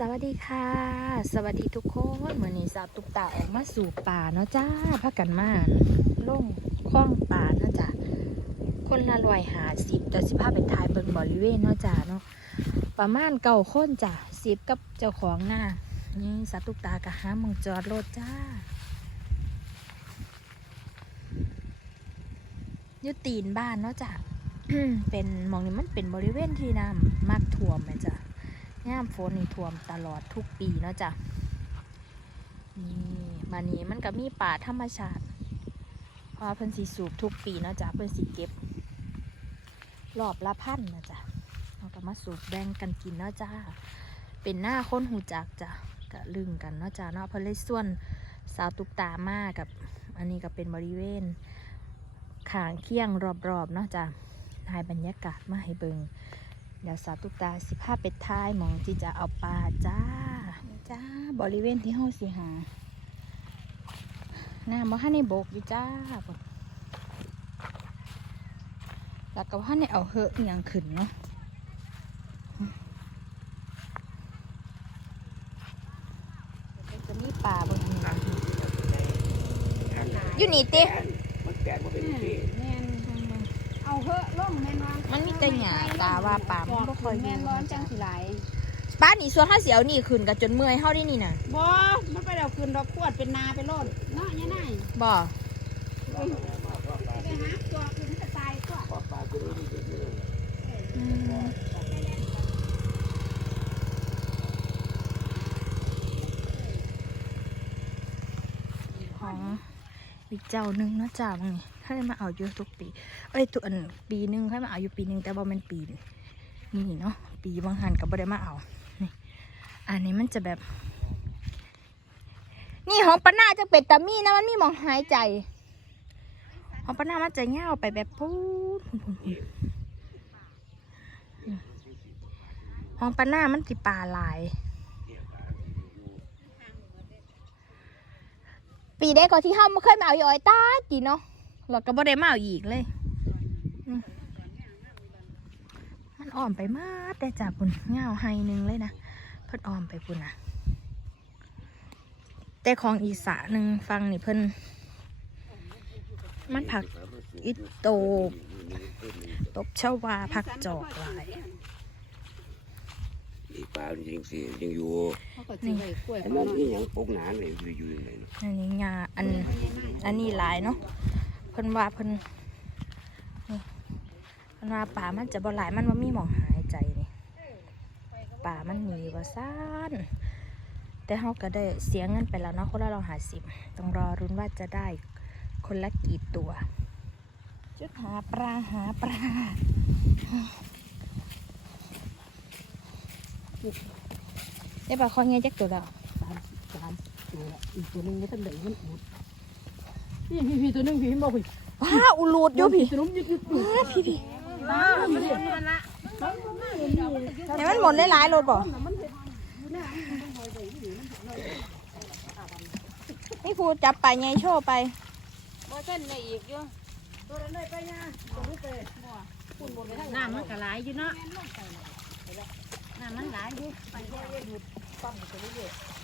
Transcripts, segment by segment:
สวัสดีค่ะ สวัสดีทุกคนวันนี้สาวตุกตาออกมาสู่ป่าเนาะจ้าพักกันมาล่งคล้องป่าเนาะจ้าคนละลอยหาสิบแต่สิบห้าเป็นทายเบิ่งบริเวณเนาะจ้าเนาะประมาณเก่าคนจ้ะสิบกับเจ้าของหน้านี่สาวตุกตากะหามองจอดรถจ้ายู่ตีนบ้านเนาะจ้ะเป็นมองนี้มันเป็นบริเวณที่น้ำมักท่วมไหมจ้ะ ย่ามฝนนี่ท่วมตลอดทุกปีเนาะจ้ะนี่มานี้มันก็มีป่าธรรมชาติพราะว่าเพิ่นสีสูบทุกปีเนาะจ้ะเพิ่นสีเก็บรอบละพันนะจ้ะเราก็มาสูบแบ่งกันกินเนาะจ้าเป็นหน้าค้นหูจักจ้ะกะลึงกันเนาะจ้ะเนาะเพิ่นเลยส่วนสาวตุกตามากับ อันนี้ก็เป็นบริเวณขางเคียงรอบๆเนาะจ้ะถ่ายบรรยากาศมาให้เบิง เดี๋ยวสาวตุกตาสิภาพเป็ดท้ายหมองที่จะเอาปลาจ้านี่จ้าบริเวณที่เฮาสิหาน้ำบ่ฮันในบกอยู่จ้าพุ่นแล้วก็บ่ฮันในเอาเหอะอหยังขึ้นเนาะจะมีปลาบนนี้อยู่นี่ติ มันแปลกมันเป็นที่ แม่น เอาเหอะล่มแม่นว่ามัมันมีแต่หญ้าตาว่าปลามันบ่ค่อยอยู่แม่นร้อนจังสิไหลป้านี่ส่วนห้าเสียวนี่ขึ้นกับจนเมื่อยเฮาได้นี่น่ะบ่มันไปเอาคืนดอกขวดเป็นนาไปโลดเนาะยังไงบ่ไปหาตัวคืนจะตายตัวปลาปลาตัวนี้มันเป็นเรื่องอืมของ อีกเจ้าหนึ่งเนาะจ้าบางถ้าได้มาเอาเยอะทุกปี เอ้ยตัวอันปีหนึงให้มาเอาอยู่ปีหนึงแต่บ่แมันปีนี่เนาะปีบางหันก็บ่ได้มาเอานี่อันนี้มันจะแบบ นี่ของปน้าจะเป็ดตามีนะมันมีมองหายใจของปน้ามันจะเง่าไปแบบพูดของปน้ามันสิปลาลาย ปีได้ก่อนที่เฮาไม่เคยมาเอาอีออยตาจีเนาะเราก็บ่ได้มาเอาอีกเลยอืมมันอ่อมไปมากแต่จากปุ่นเงาไฮหนึงเลยนะเพิ่นอ่อมไปปุ่นนะแต่ของอีสานหนึ่งฟังนี่เพิ่นมันผักอิโตตบชวาผักจอกหลาย ปลาจริงสิยังอยู่เขาก็สิไว้กล้วยอันเขานั้นเนาะนี่ยังปกหนานเลยอยู่อยู่เลยเนาะอันนี้งาอันอันนี้หลายเนาะเพิ่นว่าเพิ่นนี่เพิ่นว่าป่ามันจะบ่หลายมันว่ามีหมองหายใจนี่ป่ามันหนีว่าซ่านแต่เฮาก็ได้เสียเงินไปแล้วเนาะคนละเราหาสิบต้องรอรุ้นว่าจะได้คนละกี่ตัว จุดหาปลาหาปลา ได้ปลาคอไงจักตัวแล้วสามสามตัวละอีกตัวหนึงก็ต้องเหลือมันอุดพี่พี่พี่ตัวหนึงพี่บอกพี่ว้าอุลูดอยู่พี่ตัวนึงยึดยึดอยู่ว้าพี่พี่อ้าวมันเห็นมันละแต่มันหมดหลายๆโลดบ่นี่พูดจับไปไงโชว์ไปบ่เส้นได้อีกอยู่ตัวนั้นได้ไปย่าตัวนี้ไปบ่ปุ่นบนไปทางน้ำมันก็หลายอยู่เนาะ น้ำมันหลายอยู่ไปแค่หยุดปั๊มไปเรื่อยๆ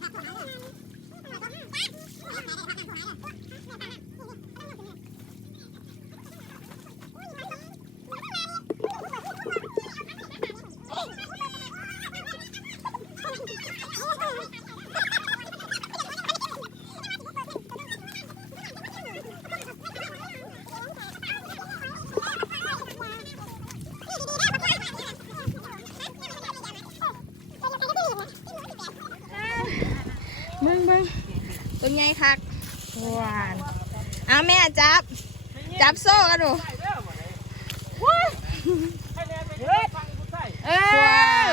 Thank you. ตัวใหญ่คักหวานเอาแม่จับ จับโซ่กันดูเออ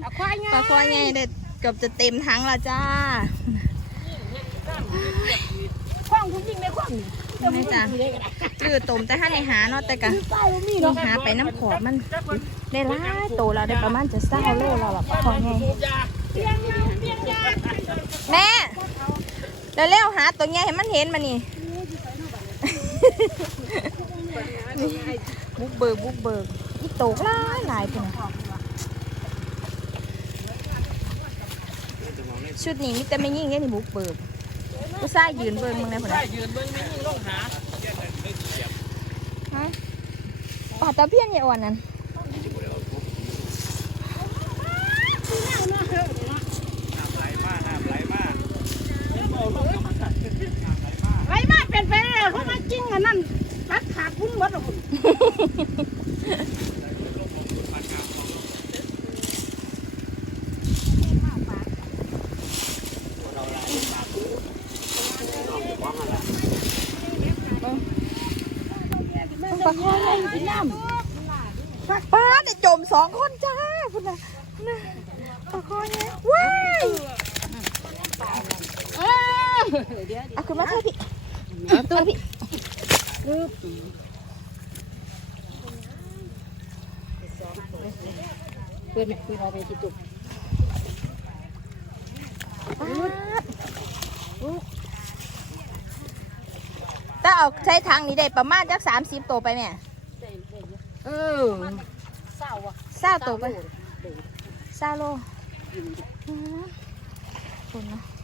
เอาควายไงปลาคอยไงเด็ดเกือบจะเต็มทั้งแล้วจ้าคว้างคุณยิงในคว้างนี่แม่จ้าจืดตมแต่ถ้าในหาเนาะแต่กันใต้บ่มีนี่เนาะหาไปน้ำขอดมันได้หลายโตแล้วได้ประมาณจะเศร้าโลแล้วล่ะปลาคอยไงแม่ เร็วๆหาตัวใหญ่ให้มันเห็นมานี่บุกเบิกบุกเบิกอีโตกหลายหลายพุ่นน่ะชุดนี้มีแต่ไม่ยิ่งแค่นี่บุกเบิกผู้ชายยืนเบิ่งมึงได้พุ่นน่ะยืนเบิ้งไม่ยิ่งลงหาฮะปลาตะเพียนเนี่ยอ่อนนั่น ไหลมากน้ำไหลมาก ไรมาเป็นไป แล้วเขามาจิ้งอันนั้นตัดขาดพุ่นหมดแล้วพุ่นปลาคอยไงพี่น้ำปลาเนี่ยจมสองคนจ้าพุ่นน่ะน่ะปลาคอยไงว้ายเออเดี๋ยวเอาขึ้นมาเถอะพี่เอาตัวพี่ เพื่อนคุยเราไปที่จุกถ้าเอาใช้ทางนี้ได้ประมาณจักสามสิบตัวไปแม่เออเศร้าว่ะเศร้าตัวไปเศร้าโลคุณเนาะ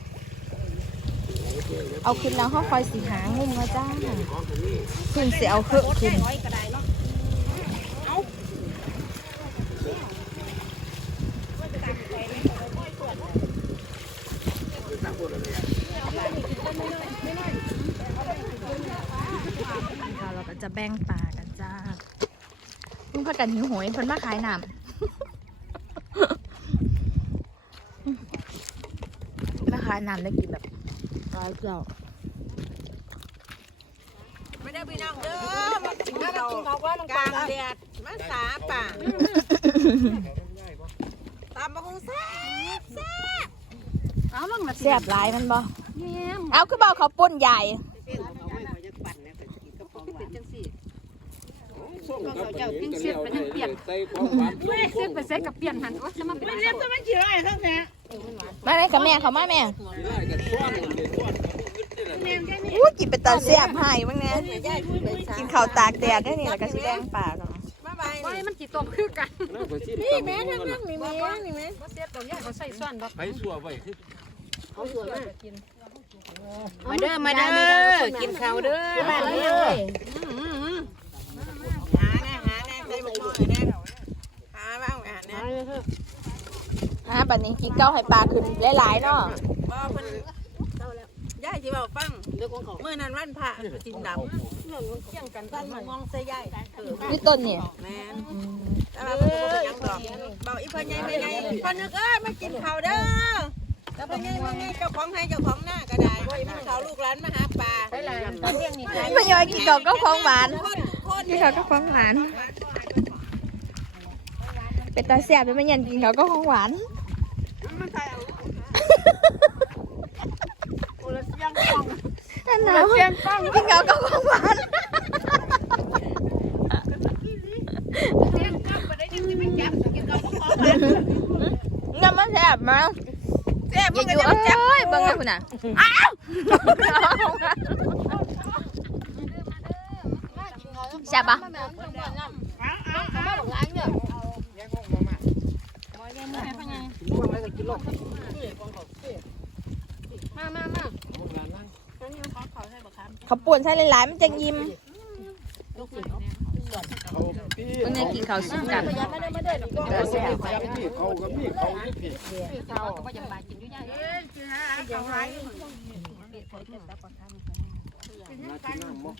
เอาขึ้นแล้วเขาคอยสีหางุ่มเขาจ้าขึ้นเสียเอาเคอะขึ้นร้อยก็ได้เนาะค่ะเราก็จะแบ่งปลากันจ้าลุงพักกันหิวโหยเพิ่นมาขายน้ำมาขายน้ำได้กินแบบ ร้อยเกลียวไม่ได้พี่น้องเด้อมากินข้าวกลางแดดมาสาป่าตามมาคงแซ่บแซ่บเอาลงละแซ่บหลายมันบ่แม่มเอาคือบอกเขาวปุ้นใหญ่เป็นจังซี่ส้มครับเจ้ากินเสียบไปยังเปลี่ยนใส่ของหวานเฮ้ยเส้นไปเส้นกับเปลี่ยนหันว่าจะมาเป็นเรียบจะมาจีไรทั้งแท้ มาเลยกับแม่เขามาแม่ได้กันซ้อนเด็ดซ้อนแม่แค่นี้อู้กินเป็นตาแซ่บให้บ้างเนี่ยย่าอยู่เป็นสากินข้าวตากแดดได้นี่แล้วก็สิแดงปากเนาะมาบายว่ามันจีตบคือกัน นี่แม่ทั้งนั้นนี่แม่นี่แม่ว่าเสียบตัวใหญ่เขาใส่ส่วนดอกไปสัวไว้คือเขาส่วนมามาเด้อมาเด้อกินข้าวเด้อบ้านนี้เลยหาแน่หาแน่ใส่หมกหม้อแน่หาบ้างหาแน่ อะบัดนี้กินเก้าวให้ปลาขึ้นหลายๆเนาะบ่เพิ่นย่าสิเว้าฟังเรื่องของเขาเมื่อนั้นวันพระจริงดำเรื่องเกี่ยงกันบ้านมองใส่ย่ายเออนี่ต้นนี่แม่นแต่ว่าเพิ่นบ่เป็นหยังดอกบอกอีพ่อใหญ่แม่ใหญ่พ่อนึกเอ้ยมากินข้าวเด้อแล้วพ่อใหญ่แม่ใหญ่เจ้าของให้เจ้าของหน้าก็ได้กินข้าวลูกหลานมาหาปลาไปหลานตอนเที่ยงนี่ไม่ยอยกินข้าวก็ของหวานทุกคนทุกคนกินข้าวก็ของหวานเป็นตาแซ่บเป็นไม่ยันกินข้าวก็ของหวาน นั่นนะกินข้าวก็ของหวานเที่ยงก็ไปได้ยังไม่จับกินกับของหวานน้ำมันแซ่บมั้งแซ่บอมึย่างอก็ยู่จะเอ้มาจับยบิ่งเลยคุณน่ะอ้าวแซบปะ มามามา เขาป่วนใส่หลายๆมันจะยิ้มลูกศิษย์มันไงกินข้าวสุกกันตาแซ่บเขาก็มีเขาที่ผิดเขาก็ยังบากินอยู่ย่ามากินน้ำมก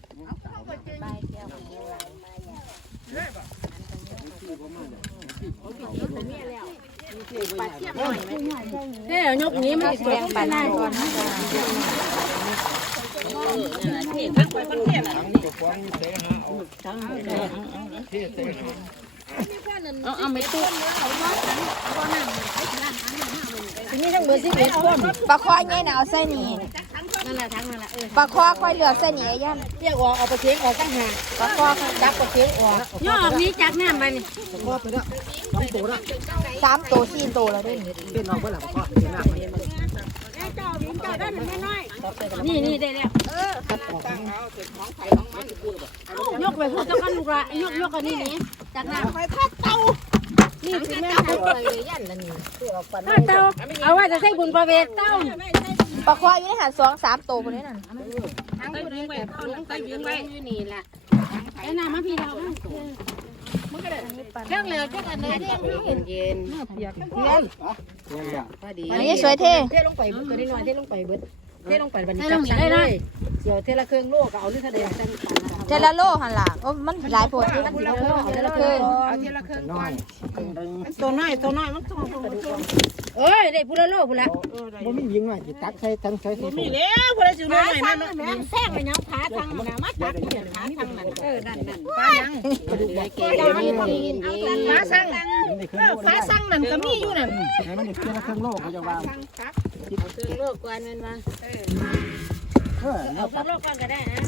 เเเที่ยยกนี้มันแบ่งปันก่อนนะจ๊ะทั้งเจ้าของมีเสหาเอาเทเสหาเอาเอาไม่ตู้นี่ทั้งเบอร์สิบเอ็ดคนปลาคอใหญ่น่ะเอาใส่นี่ นั่นแหละทั้งนั่นแหละเออปลาคอค่อยเหลือกใส่นี่ไอ้ยันเรียกออกเอาไปเช็คออกตั้งหากปลาคอจับไปเช็คออกย่อออกนี้จากน้ำไปนี่สามตัวสี่ตัวแล้วเด้วยนี่นี่ได้แล้วยกไปพูดต้องกันลูกละยกยกกันนี่นี่จากน้ำไปทัดเตานี่คือแม่เตาเลยยันละนี่ถ้าเต้าเอาไว้จะใช้บุญประเวทเต้า ปลาคออยู่ในหันสองสามตัวคนนี้นั่นทั้งผู้ดึงไปเอาลงไปดึงไว้อยู่นี่แหละไอ้น้ำมาพี่เราเครื่องเหลวเครื่องอันไหนเรื่องเย็นเย็นอันนี้สวยเท่เทลงไปเบิดตัวน้อยเทลงไปเบิด เทลงไปบัดนี้จับสั่งเลยเดี๋ยวเทละเครื่องโลกเอาหรือเท่าใดสั่งเจลาโลหันหลังโอ้มันหลายโพดที่เอาทีละเครื่องเอาทีละเครื่องเอาทีละเครื่องก่อนตัวน้อยตัวน้อยมันต้องกระดูกเอ้ยได้พูละโลพูละบ่มียิงว่าสิตักใส่ทั้งใส่ทั้งมีแล้วพอได้สิน้อยมันแม่แซงไปยังขาทางน่ะมาตักเขียนขาทางนั้นเออนั่นนั่นฟ้ายังฟ้าสั่ง ฟ้าสั่งนั่นก็มีอยู่นั่นให้มันได้เพียงละครึ่งโลกเขาจะว่าเครื่องโลกกวนมันมาเออเอาเครื่องโลกก่อนก็ได้นะ